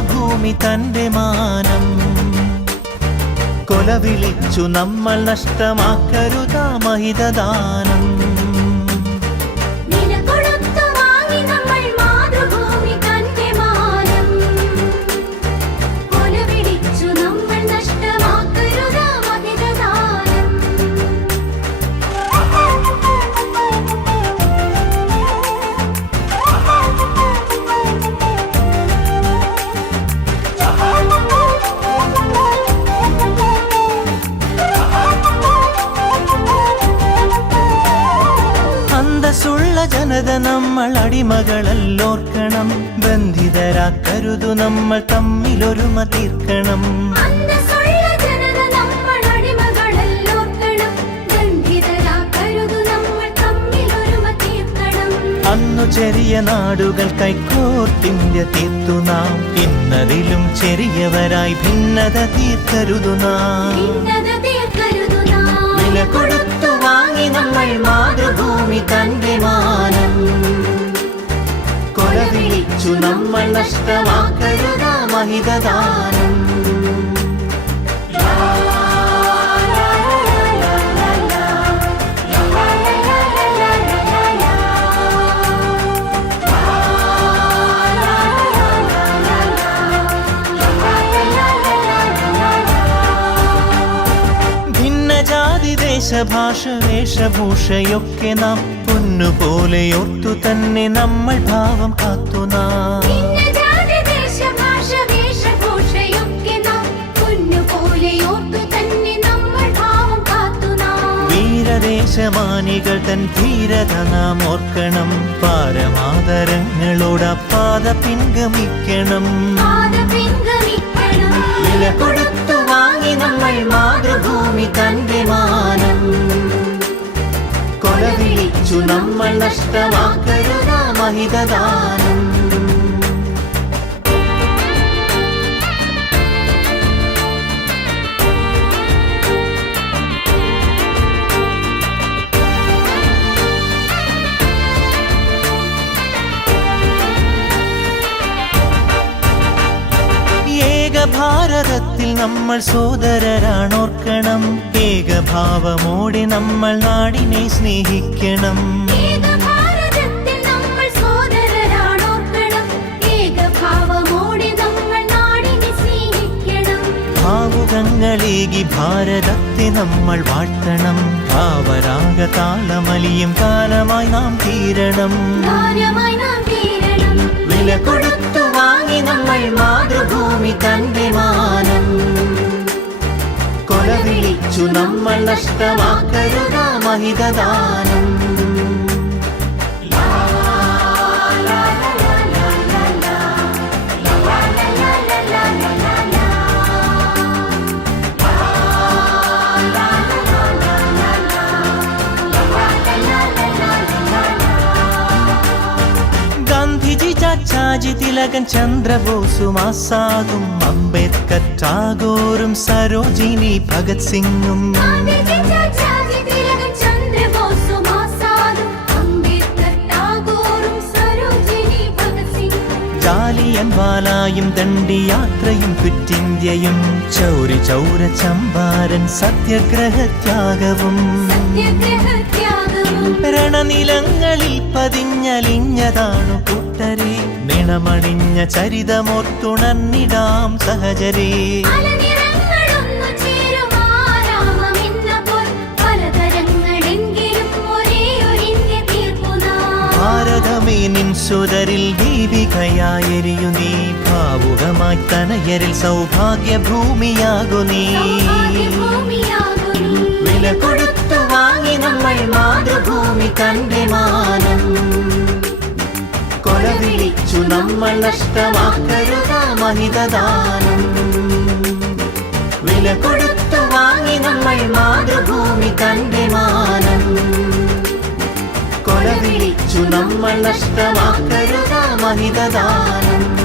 മാതൃഭൂമി തന്റെ മാനം. കൊല വിളിച്ചു നമ്മൾ നഷ്ടമാക്കരുതാ മഹിതദാനം. അന്തസ്സുള്ള ജനത നമ്മൾ അടിമകളല്ലോർക്കണം. ബന്ധിതരാക്കരുതു നമ്മൾ തമ്മിലൊരുമ തീർക്കണം. അന്നു ചെറിയ നാടുകൾ കൈക്കോർത്തിന്ത്യ തീർത്തു നാം. ഇന്നതിലും ചെറിയവരായി ഭിന്നത തീർക്കരുതു നാം. ഭിന്നത തീർക്കരുതു നാം. വില കൊടുത്തു വാങ്ങി നമ്മൾ മാതൃഭൂമി തന്റെ മാനം. കൊല വിളിച്ചു നമ്മൾ നഷ്ടമാക്കരുതാ മഹിതദാനം. ദേശഭാഷ വേഷഭൂഷയൊക്കെ നാം. പൊന്നുപോലെ ഓർത്തു തന്നെ നമ്മൾ ഭാവം കാത്തു നാം. വീരദേശമാനികൾ തൻ ധീരത നാം ഓർക്കണം. പാരമാതരങ്ങളോട് പാത പിൻഗമിക്കണം വില കൊടുത്തു നമ്മൾ മാതൃഭൂമി തന്റെ മാനം. കൊലവിളിച്ചു നമ്മൾ നഷ്ടമാക്കരുതാ മഹിതദാനം. ഏകഭാരതത്തിൽ നമ്മൾ സോദരരാണോർക്കണം. ഏകഭാവമോടെ നമ്മൾ നാടിനെ സ്നേഹിക്കണം. ഭാവുകങ്ങളേകി ഭാരതത്തെ നമ്മൾ വാഴ്ത്തണം. ഭാവരാഗ താളമലിയും കാലമായി നാം തീരണം. വില കൊടുത്തു നമ്മൾ മാതൃഭൂമി തന്റെ മാനം. കൊല നമ്മൾ നഷ്ടമാക്കരുത മഹിതദാനം. ചാച്ചാജി തിലകൻ ചന്ദ്രബോസും ആസാദും അംബേദ്കർ ടാഗോറും സരോജിനി ഭഗത് സിംഗും. ഗാന്ധിജി, ചാച്ചാജി, തിലകൻ, ചന്ദ്രബോസും ആസാദും, അംബേദ്കർ, ടാഗോറും, സരോജിനി ഭഗത് സിംഗും. ജാലിയൻ വാലായും ദണ്ഡിയാത്രയും ക്വിറ്റിന്ത്യയും. ചൗരി ചൗര ചമ്പാരൻ സത്യഗ്രഹത്യാഗവും സത്യഗ്രഹത്യാഗവും രണനിലങ്ങളിൽ പതിഞ്ഞലിഞ്ഞതാണു കൂട്ടരെ നിണമണിഞ്ഞ ചരിതമോർത്തുണർന്നിടാം തീർപ്പുനാം. ഭാരതമേ നിൻ സുതരിൽ ദീപികയായെരിയു നീ ഭാവുകമായി തനയരിൽ സൗഭാഗ്യ ഭൂമിയാകു നീ സൗഭാഗ്യഭൂമിയാകു നീ. വില കൊടുത്തു മാതൃഭൂമി തന്റെ മാനം കൊല വിളിച്ചു നമ്മൾ നഷ്ടമാക്കരുത മഹിതദാനം. വില കൊടുത്തു വാങ്ങി നമ്മൾ മാതൃഭൂമി തന്റെ മാനം കൊല വിളിച്ചു നമ്മൾ നഷ്ടമാക്കരുത മഹിതദാനം.